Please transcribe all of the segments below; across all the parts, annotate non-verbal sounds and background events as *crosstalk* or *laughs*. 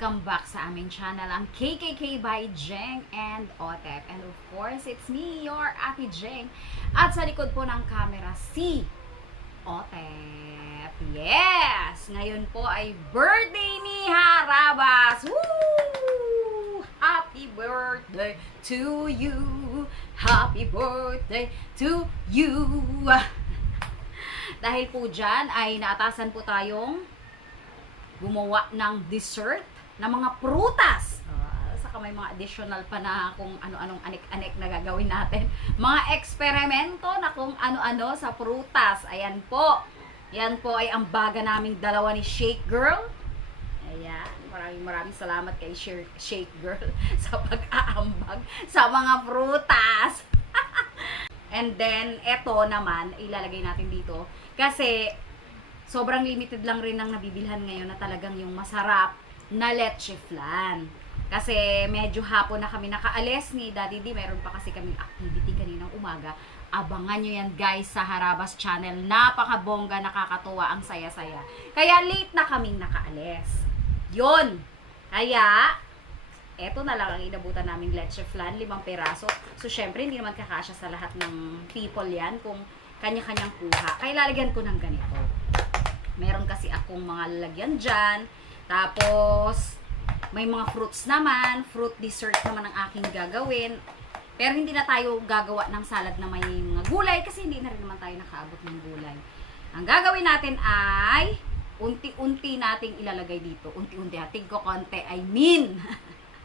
Welcome back sa aming channel, ang KKK by Jeng and Otep. And of course, it's me, your Ate Jeng. At sa likod po ng camera, si Otep. Yes! Ngayon po ay birthday ni Harabas! Woo! Happy birthday to you! Happy birthday to you! *laughs* Dahil po dyan ay naatasan po tayong gumawa ng dessert na mga prutas. Ah, saka may mga additional pa na kung ano-anong anik-anik na gagawin natin. *laughs* Mga eksperimento na kung ano-ano sa prutas. Ayan po. Yan po ay ang baga naming dalawa ni Shake Girl. Ayan. Maraming maraming salamat kay Shake Girl *laughs* sa pag-aambag sa mga prutas. *laughs* And then, eto naman, ilalagay natin dito. Kasi, sobrang limited lang rin ang nabibilhan ngayon na talagang yung masarap na leche flan. Kasi medyo hapon na kami nakaalis ni Daddy D. Meron pa kasi kaming activity kaninang umaga. Abangan nyo yan guys sa Harabas Channel. Napakabongga, nakakatuwa, ang saya-saya. Kaya late na kaming nakaalis. Yun! Kaya, eto na lang ang inabutan naming leche flan, limang peraso. So, syempre, hindi naman kakasya sa lahat ng people yan kung kanya-kanyang kuha. Kaya lalagyan ko ng ganito. Meron kasi akong mga lalagyan dyan. Tapos, may mga fruits naman. Fruit dessert naman ang aking gagawin. Pero hindi na tayo gagawa ng salad na may mga gulay kasi hindi na rin naman tayo nakaabot ng gulay. Ang gagawin natin ay unti-unti nating ilalagay dito. Unti-unti. Hatig ko konti. I mean.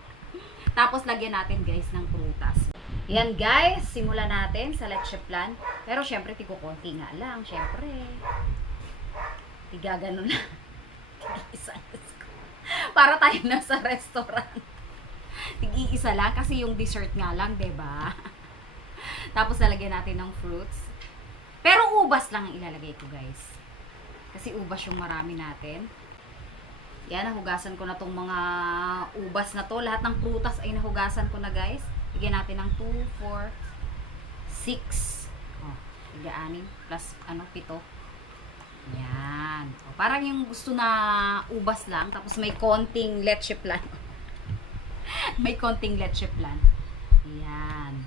*laughs* Tapos lagyan natin guys ng prutas. Yan guys, simulan natin sa leche plan. Pero syempre tigo konti nga lang, syempre. Tiga ganun lang. *laughs* Tig-isa. Para tayo nasa restaurant. *laughs* Tig-iisa lang kasi yung dessert nga lang, 'di ba? *laughs* Tapos lalagyan natin ng fruits. Pero ubas lang ang ilalagay ko, guys. Kasi ubas yung marami natin. Yan, nahugasan ko na tong mga ubas na to. Lahat ng prutas ay nahugasan ko na, guys. Bigyan natin ng 2, 4, 6. Oh, tiga anim plus ano, pito. Yan. O, parang yung gusto na ubas lang, tapos may konting leche plan. *laughs* may konting leche plan. Yan.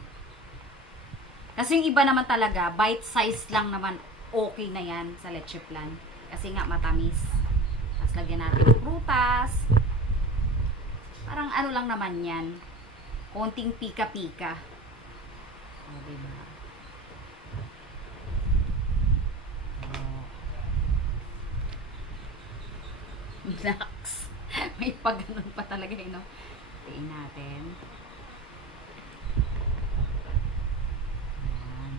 Kasi yung iba naman talaga, bite size lang naman, okay na yan sa leche plan. Kasi nga matamis. Tapos lagyan natin ng prutas. Parang ano lang naman yan. Konting pika-pika. O, diba? Oh. Relax. *laughs* May pag-ganon pa talaga yun, no? Tiin natin. Ayan.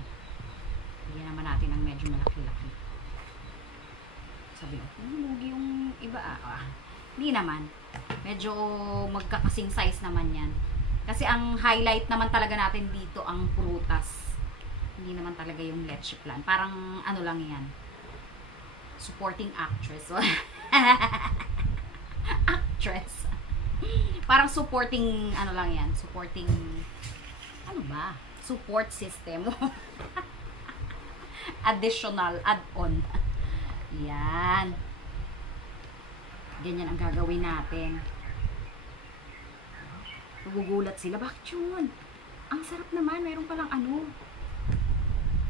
Bigyan naman natin ng medyo malaki-laki. Sabi ko, hmm, lugi yung iba ah. ah. Hindi naman. Medyo magkakasing size naman yan. Kasi ang highlight naman talaga natin dito ang prutas. Hindi naman talaga yung leche plan. Parang ano lang yan. Supporting actress. *laughs* actress. *laughs* Parang supporting, ano lang yan, supporting, ano ba? Support system. *laughs* Additional, add-on. *laughs* Yan. Ganyan ang gagawin natin. Nagugulat sila. Bakit yun? Ang sarap naman. Mayroon palang ano.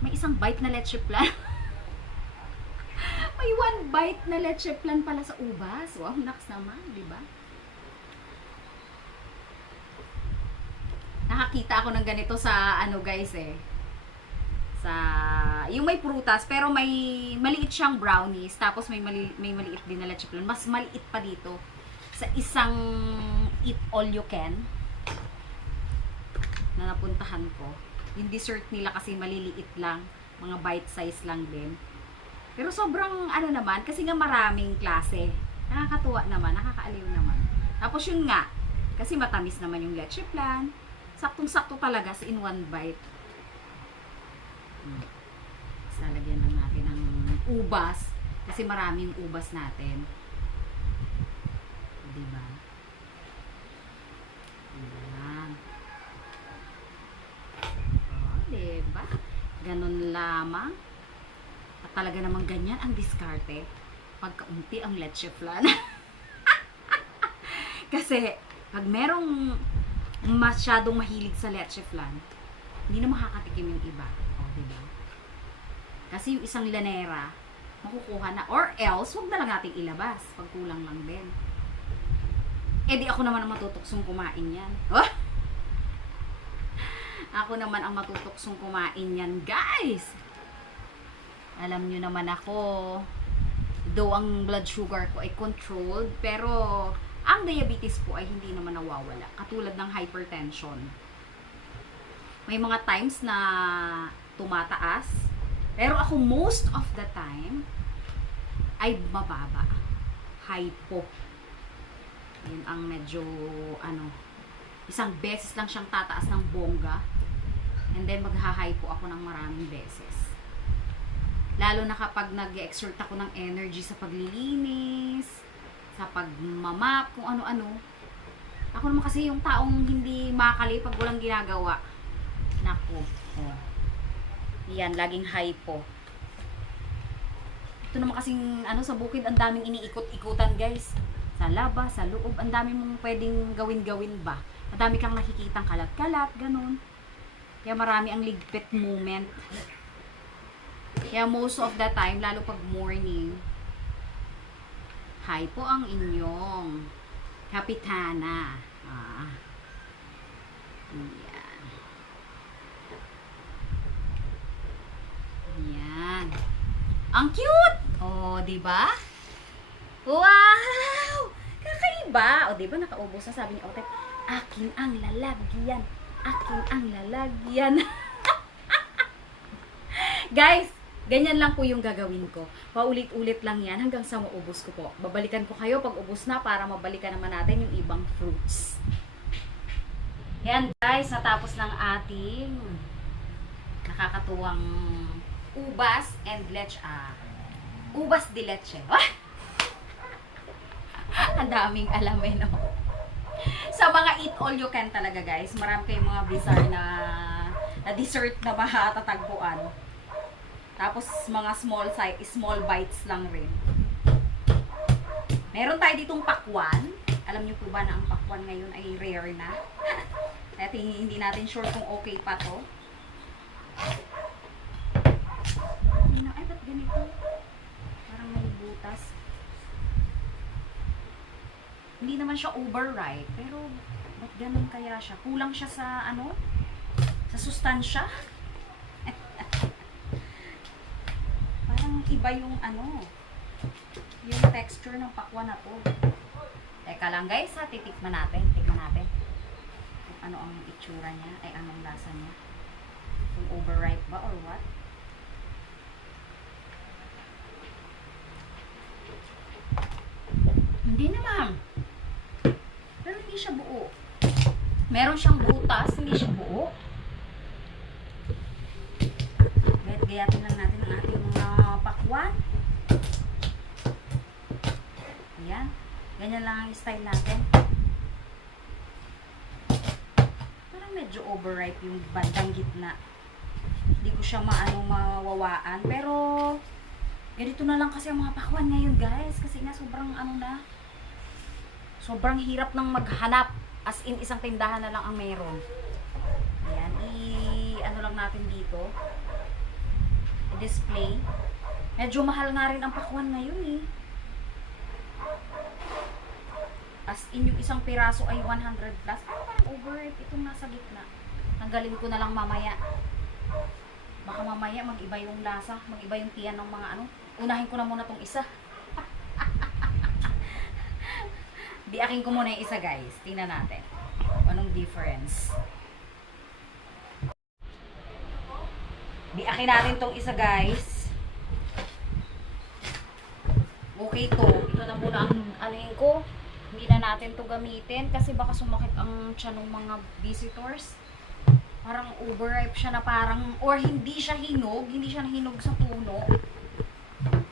May isang bite na leche plan. May one bite na leche plan pala sa ubas. Wow, naks naman, di ba? Nakakita ako ng ganito sa ano guys eh. Sa yung may prutas pero may maliit siyang brownies tapos may mali, may maliit din na leche plan. Mas maliit pa dito sa isang eat all you can na napuntahan ko. Yung dessert nila kasi maliliit lang, mga bite size lang din. Pero sobrang ano naman, kasi nga maraming klase. Nakakatuwa naman, nakakaaliw naman. Tapos yun nga, kasi matamis naman yung leche plan. Saktong-sakto talaga sa in one bite. Hmm. Tapos lalagyan lang natin ng ubas. Kasi maraming ubas natin. Diba? Yan. Oh, diba? Ganun lamang. At talaga namang ganyan ang diskarte. Pagkaunti ang leche flan. *laughs* Kasi, pag merong masyadong mahilig sa leche flan, hindi na makakatikim yung iba. O, di ba? Kasi yung isang lanera, makukuha na. Or else, wag na lang nating ilabas. Pag kulang lang din. Eh di ako naman ang matutuksong kumain yan. Oh! *laughs* Ako naman ang matutuksong kumain yan, guys! Alam nyo naman ako, though ang blood sugar ko ay controlled, pero ang diabetes po ay hindi naman nawawala. Katulad ng hypertension. May mga times na tumataas, pero ako most of the time ay mababa. Hypo. Yun ang medyo, ano, isang beses lang siyang tataas ng bongga. And then magha-hypo ako ng maraming beses. Lalo na kapag nag-exert ako ng energy sa paglilinis, sa pagmamap, kung ano-ano. Ako naman kasi yung taong hindi makakali pag walang ginagawa. Naku. Oh. Yan, laging hypo. Ito naman kasing ano sa bukid ang daming iniikot-ikutan guys. Sa labas, sa loob, ang dami mong pwedeng gawin-gawin ba. Madami kang nakikitang kalat-kalat, ganun. Kaya marami ang ligpit moment. Kaya most of the time, lalo pag morning, hi po ang inyong kapitana. Ah. Yan. Yan. Ang cute! Oh, di ba? Wow! Kakaiba! O, di ba nakaubos na sabi ni Otet, akin ang lalagyan. Akin ang lalagyan. *laughs* Guys, ganyan lang po yung gagawin ko. Paulit-ulit lang yan hanggang sa maubos ko po. Babalikan ko kayo pag ubos na para mabalikan naman natin yung ibang fruits. Yan guys, natapos ng ating nakakatuwang ubas and leche. Ah, ubas di leche. Ah! *laughs* Ang daming alam eh, no? Sa mga eat all you can talaga guys, marami kayong mga bizarre na, na dessert na mahatatagpuan. Tapos mga small size, small bites lang rin. Meron tayo ditong pakwan. Alam niyo po ba na ang pakwan ngayon ay rare na? *laughs* Kaya hindi natin sure kung okay pa to. Ay, ba't ganito? Parang may butas. Hindi naman siya overripe, pero ba't ganun kaya siya? Kulang siya sa ano? Sa sustansya? Parang iba yung ano, yung texture ng pakwan na to. Teka lang guys ha, titikman natin. Tikman natin. Kung ano ang itsura niya, ay anong lasa niya. Kung overripe ba or what. Hindi naman. Pero hindi siya buo. Meron siyang butas, hindi siya buo. Gayat-gayatin lang natin ang ating mga pakwan. Ayan. Ganyan lang ang style natin. Parang medyo overripe yung bandang gitna. Hindi ko siya maano mawawaan. Pero, ganito na lang kasi ang mga pakwan ngayon guys. Kasi nga sobrang ano na. Sobrang hirap nang maghanap. As in, isang tindahan na lang ang meron. Ayan. I, ano lang natin dito display. Medyo mahal nga rin ang pakwan ngayon eh. As in, yung isang piraso ay 100 plus. Ano parang overripe itong nasa gitna. Tanggalin ko na lang mamaya. Baka mamaya mag-iba yung lasa, mag-iba yung tiyan ng mga ano. Unahin ko na muna tong isa. *laughs* Di akin ko muna yung isa guys. Tingnan natin. Anong difference. Di akin natin tong isa guys. Okay to. Ito na muna ang anuhin ko. Hindi na natin to gamitin kasi baka sumakit ang tiyan ng mga visitors. Parang overripe siya na parang, or hindi siya hinog, hindi siya hinog sa puno.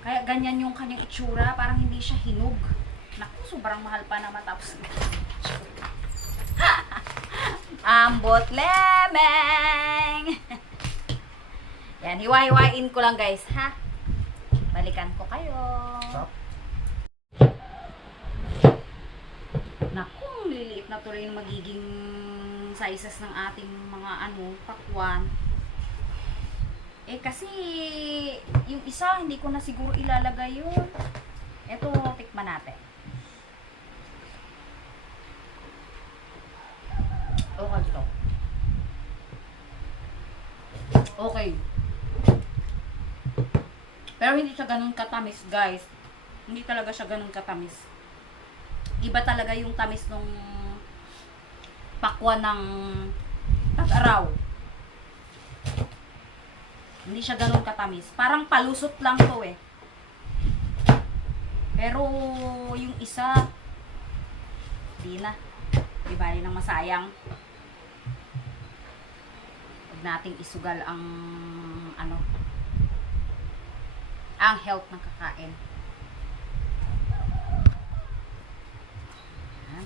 Kaya ganyan yung kanyang itsura, parang hindi siya hinog. Naku, sobrang mahal pa na matapos. *laughs* Ambot lemeng! *laughs* Yan, hiwa-hiwain ko lang guys, ha? Balikan ko kayo. Stop. Naku, liliit na tuloy yung magiging sizes ng ating mga ano, pakwan. Eh kasi, yung isa, hindi ko na siguro ilalagay yun. Ito, tikman natin. Okay to. Okay. Pero hindi siya ganun katamis, guys. Hindi talaga siya ganun katamis. Iba talaga yung tamis nung pakwan ng tag-araw. Hindi siya ganun katamis. Parang palusot lang to eh. Pero yung isa, di na. Di bali nang masayang. Huwag nating isugal ang ano, ang health ng kakain. Yan.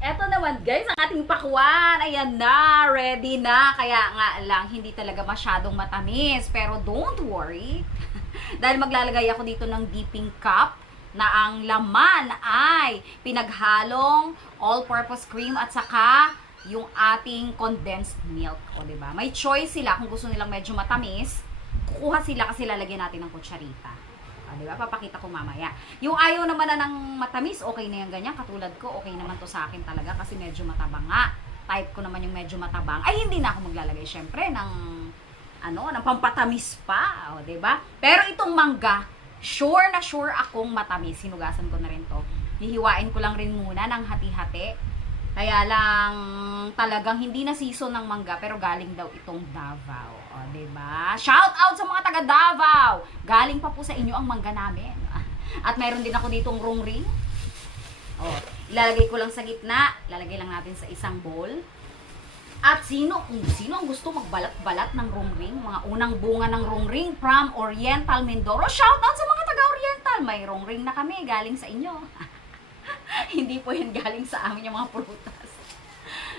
Eto naman guys, ang ating pakwan. Ayan na, ready na. Kaya nga lang, hindi talaga masyadong matamis. Pero don't worry. *laughs* Dahil maglalagay ako dito ng dipping cup na ang laman ay pinaghalong all-purpose cream at saka yung ating condensed milk. O, di ba? May choice sila kung gusto nilang medyo matamis. Kukuha sila kasi lalagyan natin ng kutsarita. O, di ba? Papakita ko mamaya. Yung ayaw naman na ng matamis, okay na yung ganyan. Katulad ko, okay naman to sa akin talaga kasi medyo matabang nga. Type ko naman yung medyo matabang. Ay, hindi na ako maglalagay syempre ng ano, ng pampatamis pa, o, 'di ba? Pero itong mangga, sure na sure akong matamis. Hinugasan ko na rin 'to. Hihiwain ko lang rin muna ng hati-hati. Kaya lang talagang hindi na season ng mangga pero galing daw itong Davao, o 'di ba? Shout out sa mga taga Davao. Galing pa po sa inyo ang mangga namin. *laughs* At mayroon din ako ditong rong ring. Oh, ilalagay ko lang sa gitna, ilalagay lang natin sa isang bowl. At sino, sino ang gusto magbalat-balat ng rong ring, mga unang bunga ng rong ring from Oriental Mindoro, shout out sa mga taga-Oriental. May rong ring na kami, galing sa inyo. *laughs* Hindi po yan galing sa amin yung mga prutas.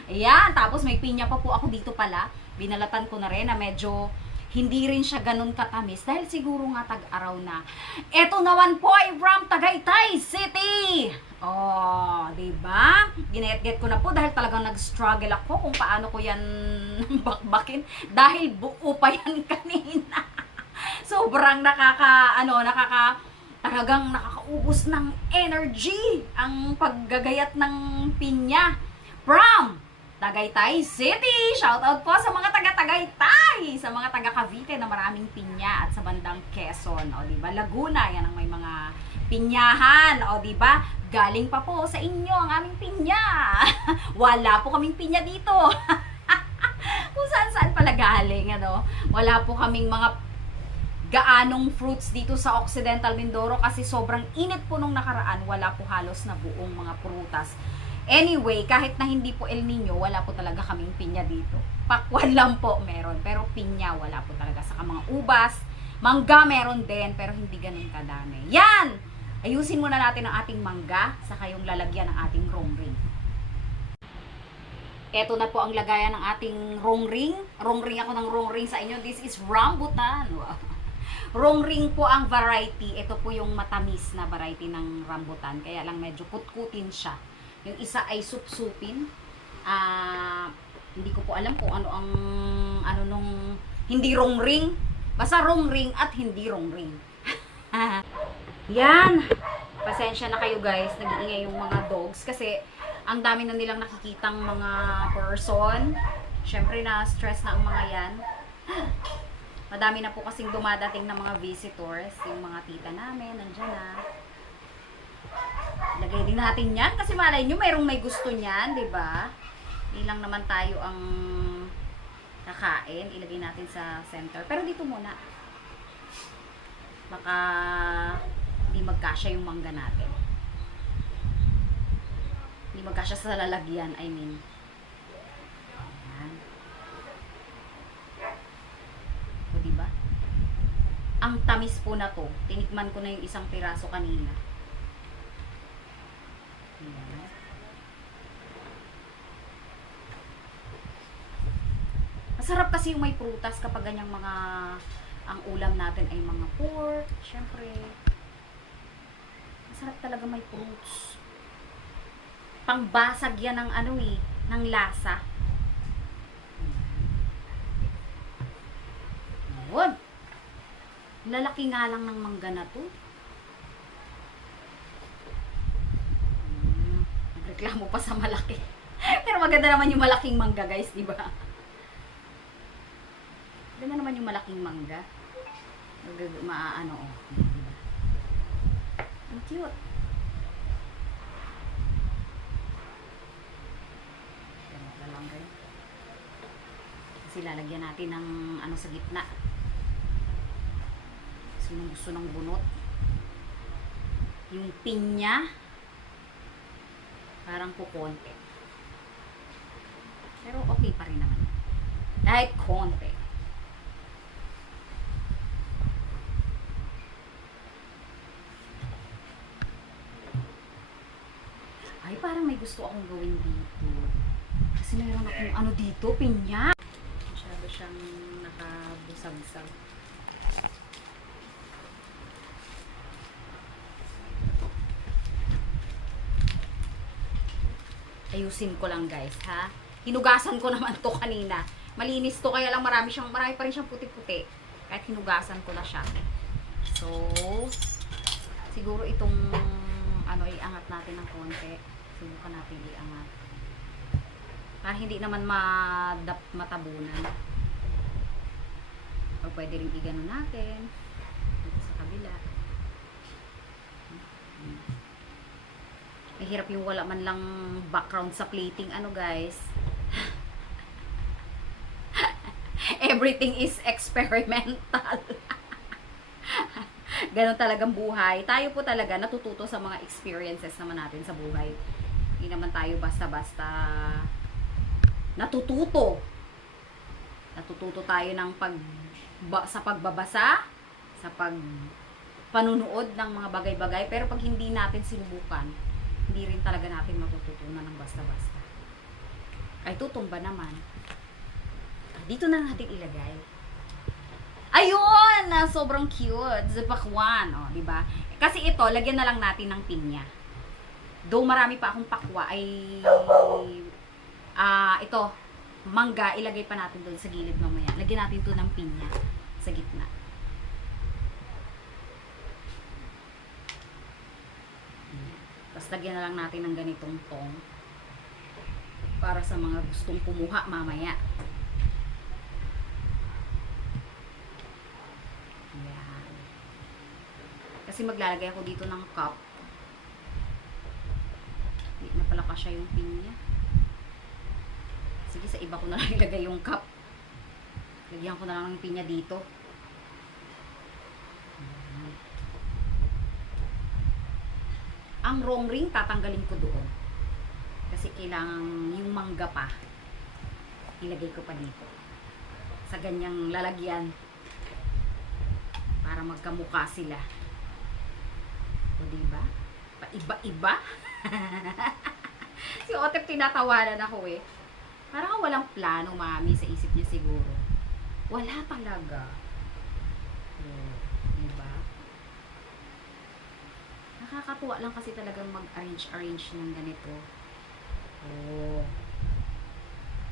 Ayan, tapos may pinya pa po ako dito pala. Binalatan ko na rin na medyo hindi rin siya ganun katamis dahil siguro nga tag-araw na. Ito naman po ay from Tagaytay City. Oh, 'di ba? Ginet-get ko na po dahil talagang nag-struggle ako kung paano ko 'yan *laughs* bakbakin dahil buo pa 'yan *laughs* kanina. Sobrang nakaka ano, nakaka talagang nakakaubos ng energy ang paggagayat ng pinya from Tagaytay City. Shout out po sa mga taga Tagaytay, sa mga taga Cavite na maraming pinya at sa bandang Quezon, o di ba? Laguna yan ang may mga pinyahan, o di ba? Galing pa po sa inyo ang aming pinya. *laughs* Wala po kaming pinya dito. *laughs* Kung saan saan pala galing, ano? Wala po kaming mga gaanong fruits dito sa Occidental Mindoro kasi sobrang init po nung nakaraan, wala po halos na buong mga prutas. Anyway, kahit na hindi po El Nino, wala po talaga kaming pinya dito. Pakwan lang po meron, pero pinya wala po talaga. Saka mga ubas, mangga meron din, pero hindi ganun kadami. Yan! Ayusin muna natin ang ating mangga, saka yung lalagyan ng ating rong ring. Ito na po ang lagayan ng ating rong ring. Rong ring ako ng rong ring sa inyo. This is rambutan. Wow. *laughs* Rong ring po ang variety. Ito po yung matamis na variety ng rambutan. Kaya lang medyo kutkutin siya. Yung isa ay supsupin. Ah, hindi ko po alam kung ano ang ano nung hindi rong ring. Basta rong ring at hindi rong ring. *laughs* Yan. Pasensya na kayo guys, nag-iingay yung mga dogs kasi ang dami na nilang nakikitang mga person. Syempre na stress na ang mga yan. *gasps* Madami na po kasing dumadating ng mga visitors, yung mga tita namin, nandiyan na. Lagay din natin yan kasi malay nyo mayroong may gusto niyan, di ba? Hindi lang naman tayo ang kakain. Ilagay natin sa center. Pero dito muna. Baka hindi magkasya yung mangga natin. Hindi magkasya sa lalagyan, I mean. Ayan. O, diba? Ang tamis po na to. Tinikman ko na yung isang piraso kanina. Ayan. Masarap kasi yung may prutas kapag ganyang mga ang ulam natin ay mga pork, syempre. Masarap talaga may fruits. Pangbasag yan ng ano eh, ng lasa. Yun. Lalaki nga lang ng mangga na to. Hmm, Nagreklamo pa sa malaki. *laughs* Pero maganda naman yung malaking mangga, guys, di ba? Ganda naman yung malaking mangga. Maano, oh. Di ba? Ang cute. Kasi lalagyan natin ng ano sa gitna. Sino gusto ng bunot? Yung pinya, parang kukonte. Pero okay pa rin naman. Kahit konti. Ay, parang may gusto akong gawin dito. Kasi mayroon akong ano dito, pinya. Masyado siyang nakabusag-sag. Ayusin ko lang guys, ha? Hinugasan ko *laughs* naman to kanina. Malinis to, kaya lang marami siyang, marami pa rin siyang puti-puti. Kahit hinugasan ko na siya. So, siguro itong, ano, iangat natin ng konti. Subukan natin iangat. Para hindi naman madap, matabunan. O pwede rin igano natin. Sa kabila. Mahirap yung wala man lang background sa plating. Ano guys? *laughs* Everything is experimental. *laughs* Ganon talagang buhay. Tayo po talaga natututo sa mga experiences naman natin sa buhay. Hindi naman tayo basta-basta natututo. Natututo tayo ng pag ba, sa pagbabasa, sa pag panunood ng mga bagay-bagay, pero pag hindi natin sinubukan, hindi rin talaga natin matututunan ng basta-basta. Ay tutumba naman. Dito na natin ilagay. Ayun! Na sobrang cute. Zapakwan. O, di ba? Kasi ito, lagyan na lang natin ng pinya. Though marami pa akong pakwa, ay ah ito, mangga, ilagay pa natin doon sa gilid mamaya. Lagyan natin to ng pinya sa gitna. Tapos lagyan na lang natin ng ganitong tong para sa mga gustong kumuha mamaya. Yan. Kasi maglalagay ako dito ng cup. Hindi na pala kasya yung pin niya. Sige, sa iba ko na lang *laughs* ilagay yung cup. Lagyan ko na lang ng pinya dito. Ayan. Ang wrong ring, tatanggalin ko doon. Kasi kailangan yung mangga pa. Ilagay ko pa dito. Sa ganyang lalagyan. Para magkamukha sila. O, diba? Paiba-iba. *laughs* si Otep tinatawanan ako eh. Parang walang plano, mami, sa isip niya siguro. Wala talaga. Oh, diba? Nakakatuwa lang kasi talagang mag-arrange-arrange ng ganito. Oh.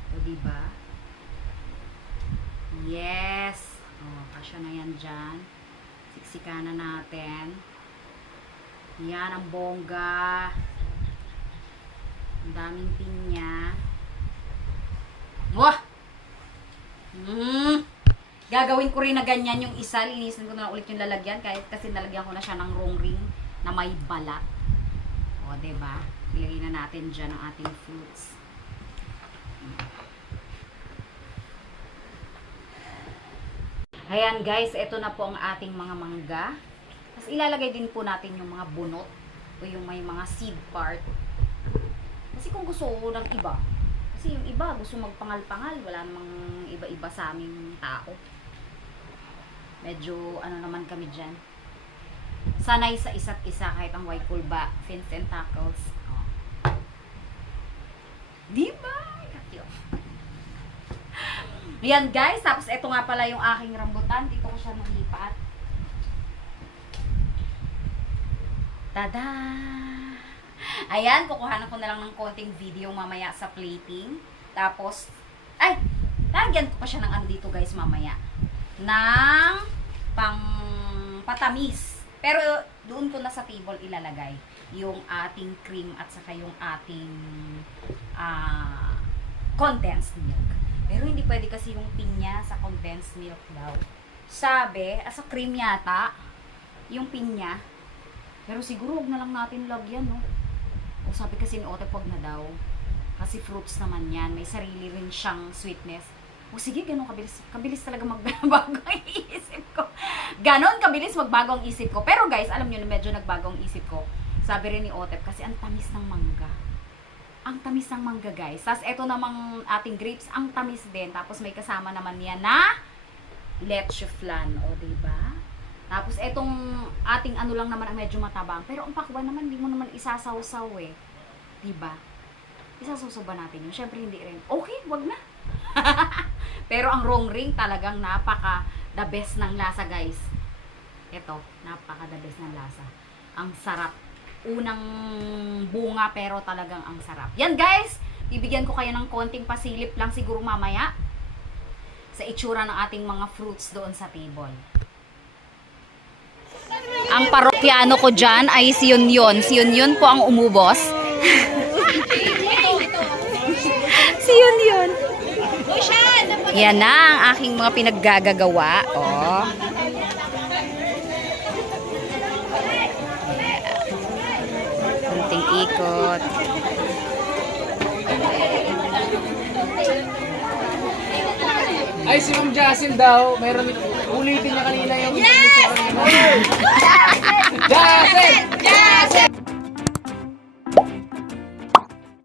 O, diba? Yes! Oh, kasya na yan dyan. Siksika na natin. Yan ang bongga. Ang daming pinya. Wah! Mm. Gagawin ko rin na ganyan yung isa. Linisin ko na ulit yung lalagyan. Kahit kasi nalagyan ko na siya ng wrong ring na may balat. O, ba? Ilagay na natin dyan ang ating fruits. Ayan guys, ito na po ang ating mga mangga. Tapos ilalagay din po natin yung mga bunot o yung may mga seed part. Kasi kung gusto ng iba, kasi yung iba gusto magpangal-pangal, wala namang iba-iba sa aming tao. Medyo ano naman kami dyan. Sanay sa isa't isa kahit ang white kulba, fins and tackles. Oh. Di ba? Yan guys, tapos ito nga pala yung aking rambutan. Dito ko siya nalipat. Tada! Ayan, kukuhanan ko na lang ng konting video mamaya sa plating. Tapos, ay, lagyan ko pa siya ng ano dito guys mamaya. Ng pang patamis. Pero doon ko na sa table ilalagay yung ating cream at saka yung ating ah condensed milk. Pero hindi pwede kasi yung pinya sa condensed milk daw. Sabi, asa cream yata, yung pinya. Pero siguro wag na lang natin lagyan, no? O sabi kasi ni Ote, wag na daw. Kasi fruits naman yan. May sarili rin siyang sweetness. O sige, ganun kabilis. Kabilis talaga ko. *laughs* Ganon kabilis magbago ang isip ko. Pero guys, alam nyo na medyo nagbago ang isip ko. Sabi rin ni Otep, kasi ang tamis ng mangga. Ang tamis ng mangga, guys. Tapos, eto namang ating grapes, ang tamis din. Tapos, may kasama naman yan na leche flan. O, diba? Tapos, etong ating ano lang naman ang medyo matabang. Pero, ang pakwan naman, hindi mo naman isasawsaw eh. Diba? Isasawsaw ba natin yun? Siyempre, hindi rin. Okay, wag na. *laughs* Pero, ang wrong ring talagang napaka the best ng lasa, guys. Ito, napaka the best ng lasa. Ang sarap. Unang bunga pero talagang ang sarap. Yan guys, bibigyan ko kayo ng konting pasilip lang siguro mamaya sa itsura ng ating mga fruits doon sa table. Ang parokyano ko dyan ay si Yun Yun. Si Yun Yun po ang umubos. *laughs* si Yun Yun. Yan na ang aking mga pinaggagagawa. Oh. Ikot. Ay, si Ma'am Jacil daw, meron ulitin niya kanina yung... Yes! Jacil!